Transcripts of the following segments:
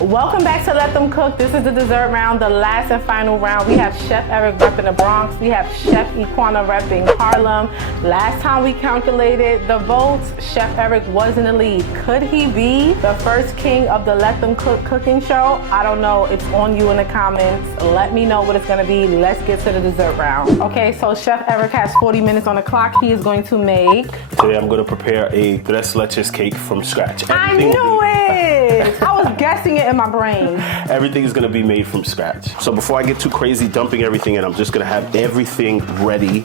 Welcome back to Let Them Cook. This is the dessert round, the last and final round. We have Chef Eric repping the Bronx. We have Chef Iana repping Harlem. Last time we calculated the votes, Chef Eric was in the lead. Could he be the first king of the Let Them Cook cooking show? I don't know. It's on you in the comments. Let me know what it's going to be. Let's get to the dessert round. Okay, so Chef Eric has 40 minutes on the clock. He is going to make... Today I'm going to prepare a tres leches cake from scratch. I knew it! I was guessing it in my brain. Everything is going to be made from scratch. So before I get too crazy dumping everything in, I'm just going to have everything ready,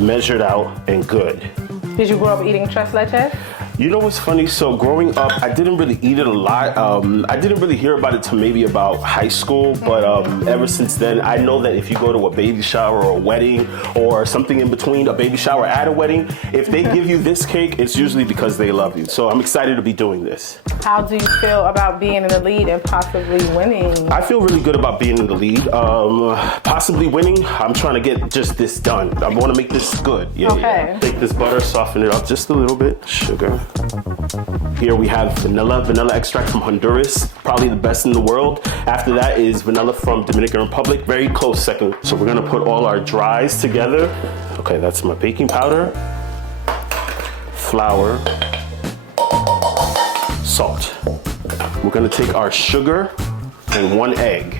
measured out, and good. Did you grow up eating tres leches? You know what's funny? So growing up, I didn't really eat it a lot. I didn't really hear about it till maybe about high school, but ever since then, I know that if you go to a baby shower or a wedding or something in between, a baby shower at a wedding, if they give you this cake, it's usually because they love you. So I'm excited to be doing this. How do you feel about being in the lead and possibly winning? I feel really good about being in the lead. Possibly winning, I'm trying to get just this done. I want to make this good. Yeah. Take this butter, soften it up just a little bit, sugar. Here we have vanilla extract from Honduras, probably the best in the world. After that is vanilla from Dominican Republic, very close second. So we're gonna put all our dries together. Okay, that's my baking powder, flour, salt. We're gonna take our sugar and 1 egg.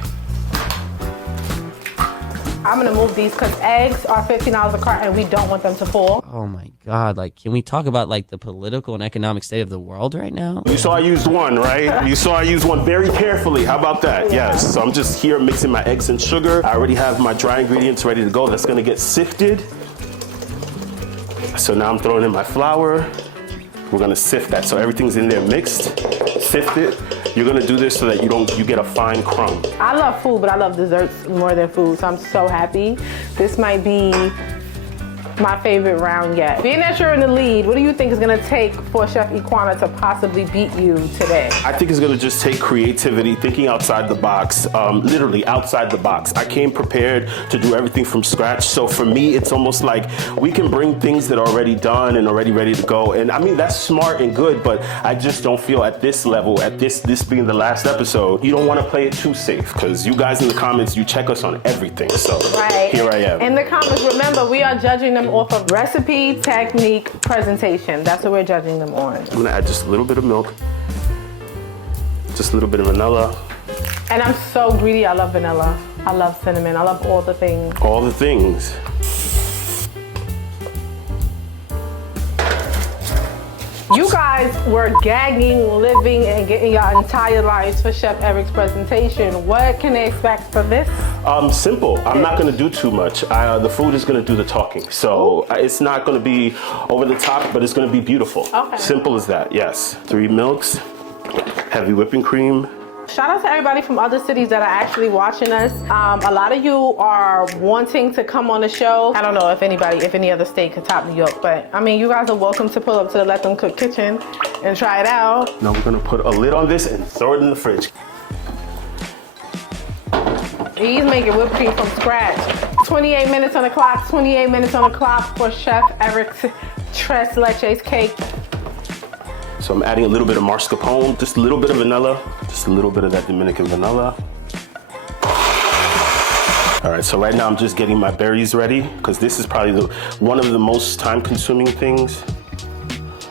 I'm gonna move these because eggs are $15 a carton and we don't want them to fall. Oh my God, like, can we talk about like the political and economic state of the world right now? You saw I used one, right? You saw I used one very carefully. How about that? Yeah. Yes, so I'm just here mixing my eggs and sugar. I already have my dry ingredients ready to go. That's gonna get sifted. So now I'm throwing in my flour. We're gonna sift that so everything's in there mixed. Sift it. You're gonna do this so that you get a fine crumb. I love food, but I love desserts more than food, so I'm so happy. This might be my favorite round yet. Being that you're in the lead, what do you think is gonna take for Chef Iana to possibly beat you today? I think it's gonna just take creativity, thinking outside the box, literally outside the box. I came prepared to do everything from scratch, so for me, it's almost like we can bring things that are already done and already ready to go. And I mean, that's smart and good, but I just don't feel at this level, at this being the last episode, you don't wanna play it too safe, because you guys in the comments, you check us on everything, so here I am. In the comments, remember, we are judging them off of recipe, technique, presentation. That's what we're judging them on. I'm gonna add just a little bit of milk, just a little bit of vanilla. And I'm so greedy, I love vanilla. I love cinnamon, I love all the things. All the things. You guys were gagging, living, and getting your entire lives for Chef Eric's presentation. What can they expect for this? Simple. I'm not gonna do too much. The food is gonna do the talking. So it's not gonna be over the top, but it's gonna be beautiful. Okay. Simple as that, yes. 3 milks, heavy whipping cream. Shout out to everybody from other cities that are actually watching us. A lot of you are wanting to come on the show. I don't know if any other state could top New York, but I mean, you guys are welcome to pull up to the Let Them Cook kitchen and try it out. Now we're gonna put a lid on this and throw it in the fridge. He's making whipped cream from scratch. 28 minutes on the clock, 28 minutes on the clock for Chef Eric's tres leches cake. So I'm adding a little bit of mascarpone, just a little bit of vanilla, just a little bit of that Dominican vanilla. All right, so right now I'm just getting my berries ready because this is probably one of the most time-consuming things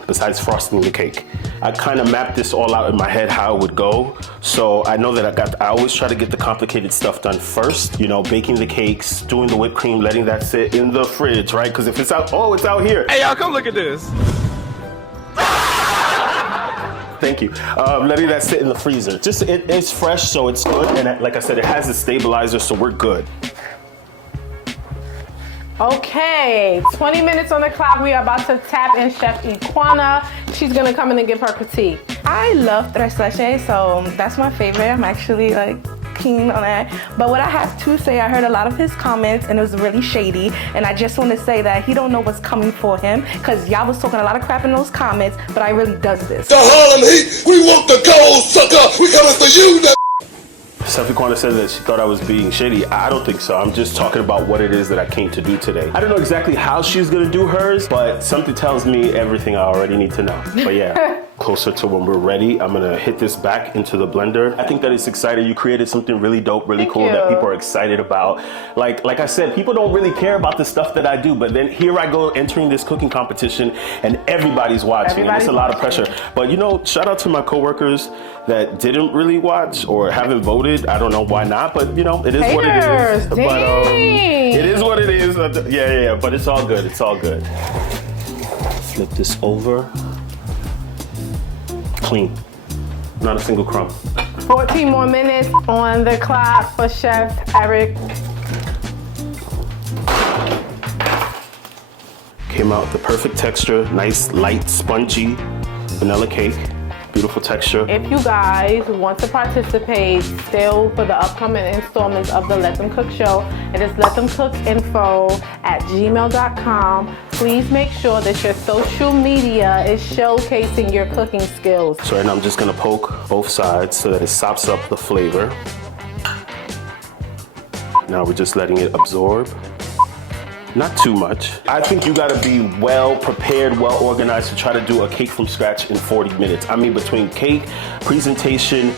besides frosting the cake. I kind of mapped this all out in my head how it would go. So I know that I always try to get the complicated stuff done first. You know, baking the cakes, doing the whipped cream, letting that sit in the fridge, right? Because if it's out, oh, it's out here. Hey, y'all, come look at this. Thank you. Letting that sit in the freezer. Just, it's fresh, so it's good. And like I said, it has a stabilizer, so we're good. Okay, 20 minutes on the clock. We are about to tap in Chef Iana. She's gonna come in and give her critique. I love tres leches, so that's my favorite. I'm actually like keen on that. But what I have to say, I heard a lot of his comments and it was really shady. And I just want to say that he don't know what's coming for him because y'all was talking a lot of crap in those comments, but I really does this. The Harlem Heat, we want the gold, sucker. We coming for you. Chef Iana said that she thought I was being shady. I don't think so. I'm just talking about what it is that I came to do today. I don't know exactly how she's gonna do hers, but something tells me everything I already need to know. But yeah. closer to when we're ready, I'm gonna hit this back into the blender. I think that it's exciting. You created something really dope, really Thank cool you. that people are excited about. Like I said, people don't really care about the stuff that I do, but then here I go entering this cooking competition and everybody's watching. And it's a lot of pressure. But you know, shout out to my coworkers that didn't really watch or haven't voted. I don't know why not, but you know, it is what it is. Haters, But dang. it is what it is. Yeah, but it's all good. It's all good. Flip this over. Clean. Not a single crumb. 14 more minutes on the clock for Chef Eric. Came out with the perfect texture, nice, light, spongy vanilla cake. Beautiful texture. If you guys want to participate still for the upcoming installments of the Let Them Cook show, it is letthemcookinfo@gmail.com. Please make sure that your social media is showcasing your cooking skills. So right now I'm just gonna poke both sides so that it sops up the flavor. Now we're just letting it absorb. Not too much. I think you gotta be well prepared, well organized to try to do a cake from scratch in 40 minutes. I mean, between cake, presentation,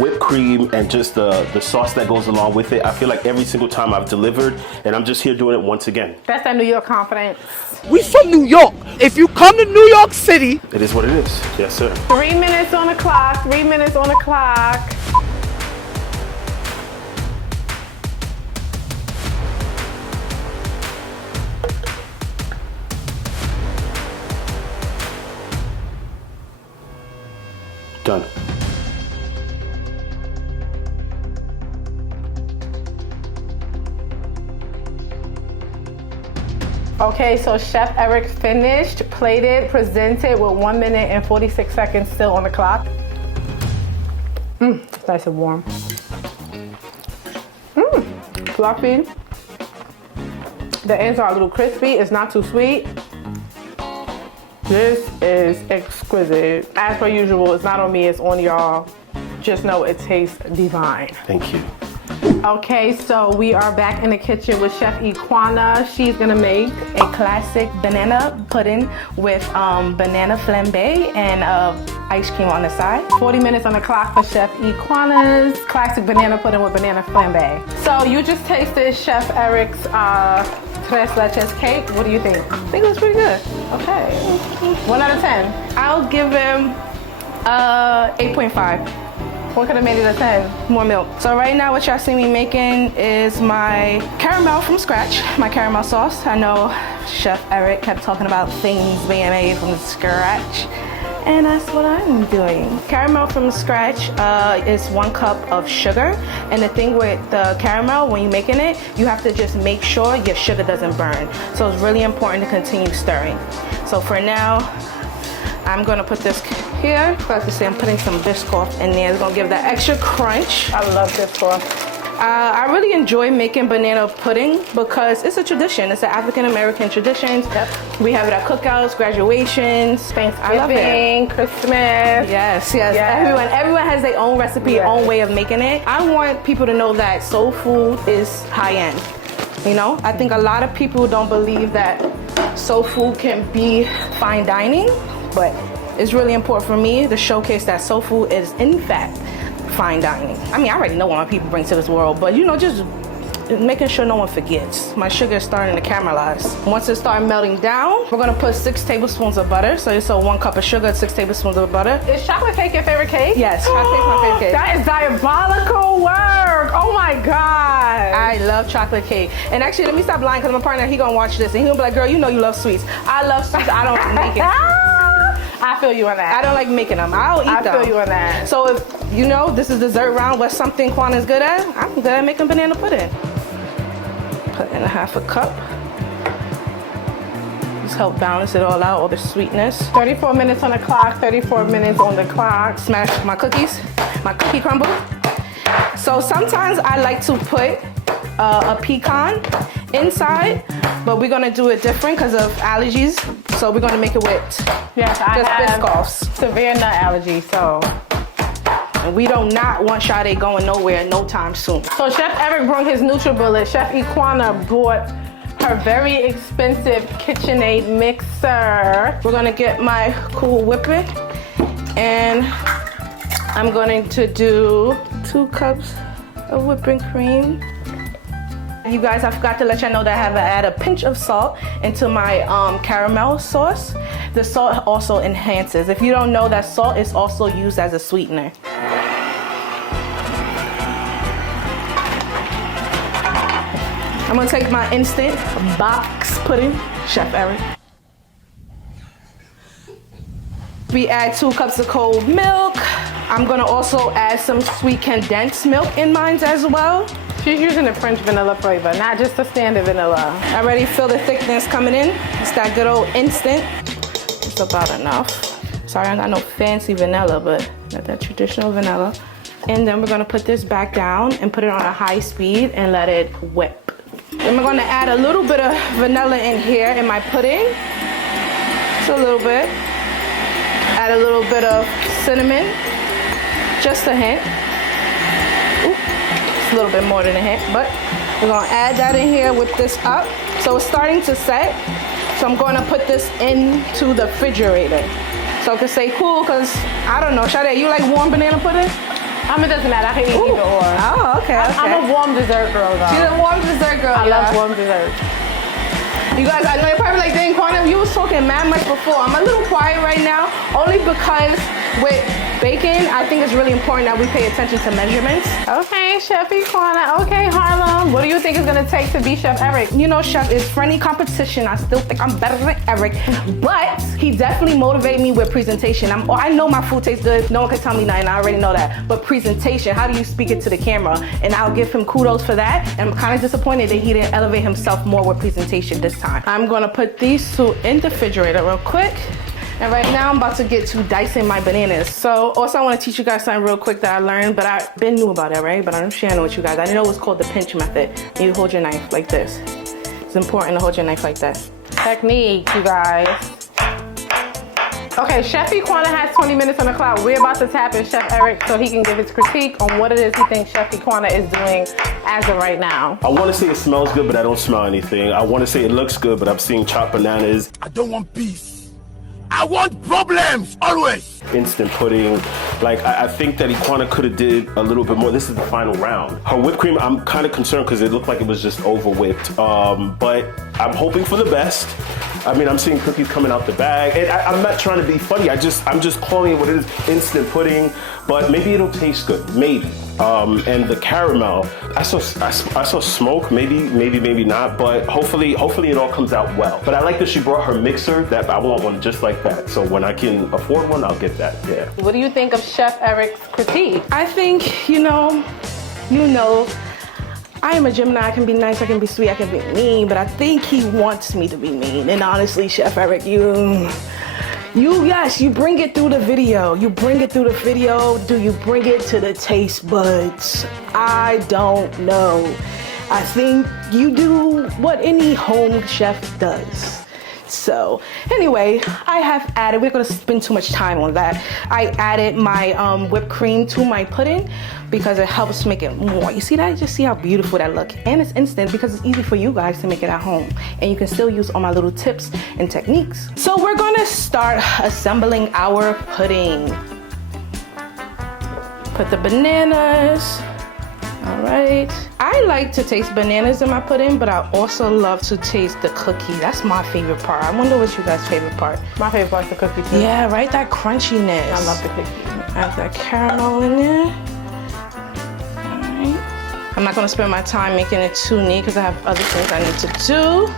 whipped cream, and just the sauce that goes along with it, I feel like every single time I've delivered, and I'm just here doing it once again. That's that New York confidence. We from New York. If you come to New York City, It is what it is. Yes, sir. 3 minutes on the clock, 3 minutes on the clock. Done. Okay, so Chef Eric finished, plated, presented with 1 minute and 46 seconds still on the clock. It's nice and warm. Fluffy. The ends are a little crispy. It's not too sweet. This is exquisite. As per usual, it's not on me, it's on y'all. Just know it tastes divine. Thank you. Okay, so we are back in the kitchen with Chef Iana. She's gonna make A classic banana pudding with banana flambe and ice cream on the side. 40 minutes on the clock for Chef Iana's classic banana pudding with banana flambe. So you just tasted Chef Eric's tres leches cake. What do you think? I think it was pretty good. Okay. 1 out of 10. I'll give him 8.5. What could have made it a 10? More milk. So right now what y'all see me making is my caramel from scratch, my caramel sauce. I know Chef Eric kept talking about things being made from scratch, and that's what I'm doing. Caramel from scratch is 1 cup of sugar, and the thing with the caramel, when you're making it, you have to just make sure your sugar doesn't burn. So it's really important to continue stirring. So for now, I'm gonna put this here. Like I say, I'm putting some Biscoff in there. It's gonna give that extra crunch. I love this sauce. I really enjoy making banana pudding because it's a tradition. It's an African-American tradition. Yep. We have it at cookouts, graduations. I love it. Thanksgiving, Christmas. Yes. Yes. Everyone has their own recipe, Yes. own way of making it. I want people to know that soul food is high end. You know, I think a lot of people don't believe that soul food can be fine dining, but it's really important for me to showcase that soul food is in fact fine dining. I mean, I already know what my people bring to this world, but you know, just making sure no one forgets. My sugar is starting to caramelize. Once it starts melting down, we're gonna put 6 tablespoons of butter. So 1 cup of sugar, 6 tablespoons of butter. Is chocolate cake your favorite cake? Yes, chocolate cake is my favorite cake. That is diabolical work. Oh my God. I love chocolate cake. And actually, let me stop lying because my partner, he gonna watch this and he gonna be like, girl, you know you love sweets. I love sweets, I don't make it. I feel you on that. I don't like making them. I'll eat them. I feel you on that. So if you know this is dessert round, what's something Quan is good at? I'm good at making banana pudding. Put in 1/2 cup. Just help balance it all out, all the sweetness. 34 minutes on the clock, 34 minutes on the clock. Smash my cookies, my cookie crumble. So sometimes I like to put a pecan inside, but we're gonna do it different because of allergies. So we're gonna make it with Yes, I just have Biscoffs. severe nut allergy, so. And we do not want Sade going nowhere no time soon. So Chef Eric brought his NutriBullet. Chef Iana bought her very expensive KitchenAid mixer. We're gonna get my Cool Whipping And I'm going to do 2 cups of whipping cream. You guys, I forgot to let you know that I have add a pinch of salt into my caramel sauce. The salt also enhances. If you don't know, that salt is also used as a sweetener. I'm gonna take my instant box pudding, Chef Eric. We add 2 cups of cold milk. I'm gonna also add some sweet condensed milk in mine as well. She's using the French vanilla flavor, not just the standard vanilla. I already feel the thickness coming in. It's that good old instant. It's about enough. Sorry, I got no fancy vanilla, but not that traditional vanilla. And then we're gonna put this back down and put it on a high speed and let it whip. Then we're gonna add a little bit of vanilla in here in my pudding. Just a little bit. Add a little bit of cinnamon, just a hint. Ooh, it's a little bit more than a hint, but we're gonna add that in here, whip this up. So it's starting to set. So I'm gonna put this into the refrigerator. So it can stay cool, cause I don't know, Sade, you like warm banana pudding? It doesn't matter, I can eat either or. Oh, okay, okay. I'm a warm dessert girl though. She's a warm dessert girl. I love warm dessert. You guys, I know you're probably like, dang, Quantum, you was talking mad much before. I'm a little quiet right now, only because with baking, I think it's really important that we pay attention to measurements. Okay, Chef Iana. Okay, Harlem. What do you think it's gonna take to be Chef Eric? You know, Chef, it's friendly competition. I still think I'm better than Eric, but he definitely motivated me with presentation. I know my food tastes good. No one can tell me nothing. I already know that. But presentation, how do you speak it to the camera? And I'll give him kudos for that. And I'm kind of disappointed that he didn't elevate himself more with presentation this time. I'm gonna put these 2 in the refrigerator real quick. And right now I'm about to get to dicing my bananas. So also I want to teach you guys something real quick that I learned, but I've been new about it, right? But I'm sharing with you guys. I didn't know it was called the pinch method. You hold your knife like this. It's important to hold your knife like that. Technique, you guys. Okay, Chef Iana has 20 minutes on the clock. We're about to tap in Chef Eric so he can give his critique on what it is he thinks Chef Iana is doing as of right now. I want to say it smells good, but I don't smell anything. I want to say it looks good, but I'm seeing chopped bananas. I don't want peace. I want problems, always. Instant pudding. Like, I think that Iana could have did a little bit more. This is the final round. Her whipped cream, I'm kind of concerned because it looked like it was just over whipped. But I'm hoping for the best. I mean, I'm seeing cookies coming out the bag. And I'm not trying to be funny. I'm just calling it what it is, instant pudding. But maybe it'll taste good, maybe. And the caramel, I saw smoke, maybe not, but hopefully it all comes out well. But I like that she brought her mixer, that I want one just like that. So when I can afford one, I'll get that, yeah. What do you think of Chef Eric's critique? I think, you know, I am a Gemini. I can be nice, I can be sweet, I can be mean, but I think he wants me to be mean. And honestly, Chef Eric, yes, you bring it through the video. You bring it through the video. Do you bring it to the taste buds? I don't know. I think you do what any home chef does. So anyway, I have added, we're gonna spend too much time on that. I added my whipped cream to my pudding because it helps make it more. You see that? Just see how beautiful that looks. And it's instant because it's easy for you guys to make it at home. And you can still use all my little tips and techniques. So we're gonna start assembling our pudding. Put the bananas. All right. I like to taste bananas in my pudding, but I also love to taste the cookie. That's my favorite part. I wonder what's you guys' favorite part. My favorite part's the cookie too. Yeah, right? That crunchiness. I love the cookie. Add that caramel in there. All right. I'm not gonna spend my time making it too neat because I have other things I need to do.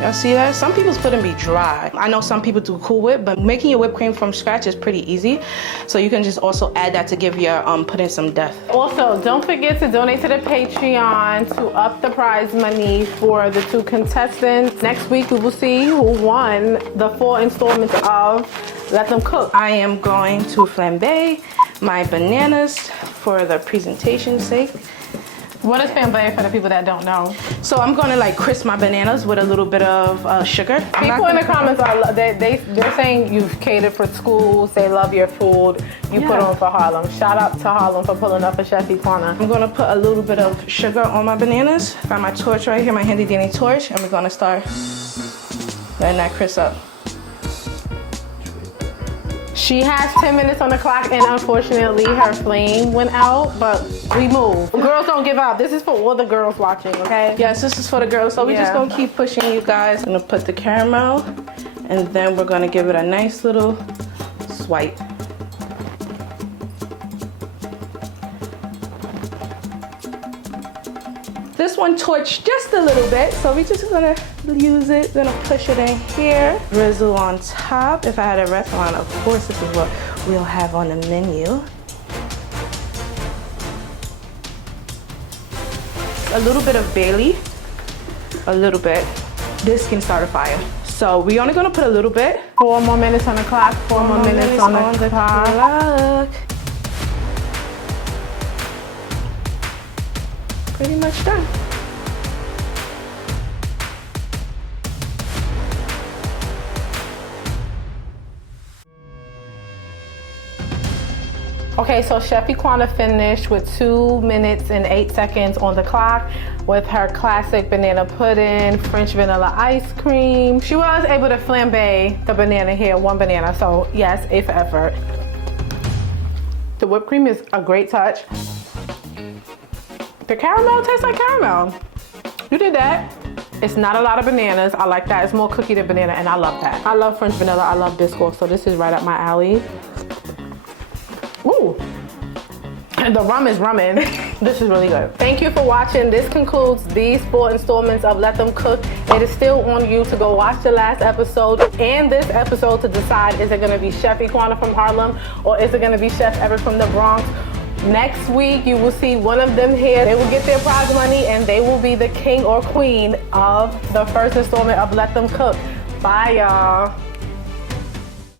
Y'all see that? Some people's pudding be dry. I know some people do Cool Whip, but making your whipped cream from scratch is pretty easy. So you can just also add that to give your pudding some depth. Also, don't forget to donate to the Patreon to up the prize money for the 2 contestants. Next week, we will see who won the 4 installments of Let Them Cook. I am going to flambe my bananas for the presentation's sake. What is flambe for the people that don't know? So I'm gonna like crisp my bananas with a little bit of sugar. People in the comments are they're saying you've catered for schools. They love your food. You put on for Harlem. Shout out to Harlem for pulling up for Chef Iana. I'm gonna put a little bit of sugar on my bananas. Got my torch right here, my handy dandy torch, and we're gonna start letting that crisp up. She has 10 minutes on the clock, and unfortunately her flame went out, but we move. Girls don't give up. This is for all the girls watching, okay? Yes, this is for the girls, so we're just gonna keep pushing, you guys. I'm gonna put the caramel, and then we're gonna give it a nice little swipe. This one torched just a little bit, so we're just gonna use it. Gonna push it in here. Drizzle on top. If I had a restaurant, of course, this is what we'll have on the menu. A little bit of Bailey, a little bit. This can start a fire. So we're only gonna put a little bit. 4 more minutes on the clock. 4 more minutes on the clock. Pretty much done. Okay, so Chef Iana finished with 2 minutes and 8 seconds on the clock with her classic banana pudding, French vanilla ice cream. She was able to flambe the banana here, 1 banana, so yes, A for effort. The whipped cream is a great touch. The caramel tastes like caramel. You did that. It's not a lot of bananas. I like that. It's more cookie than banana, and I love that. I love French vanilla. I love Biscoff, so this is right up my alley. Ooh. The rum is rummin'. This is really good. Thank you for watching. This concludes these 4 installments of Let Them Cook. It is still on you to go watch the last episode and this episode to decide, is it gonna be Chef Iana from Harlem or is it gonna be Chef Eric from the Bronx? Next week, you will see one of them here. They will get their prize money and they will be the king or queen of the first installment of Let Them Cook. Bye, y'all.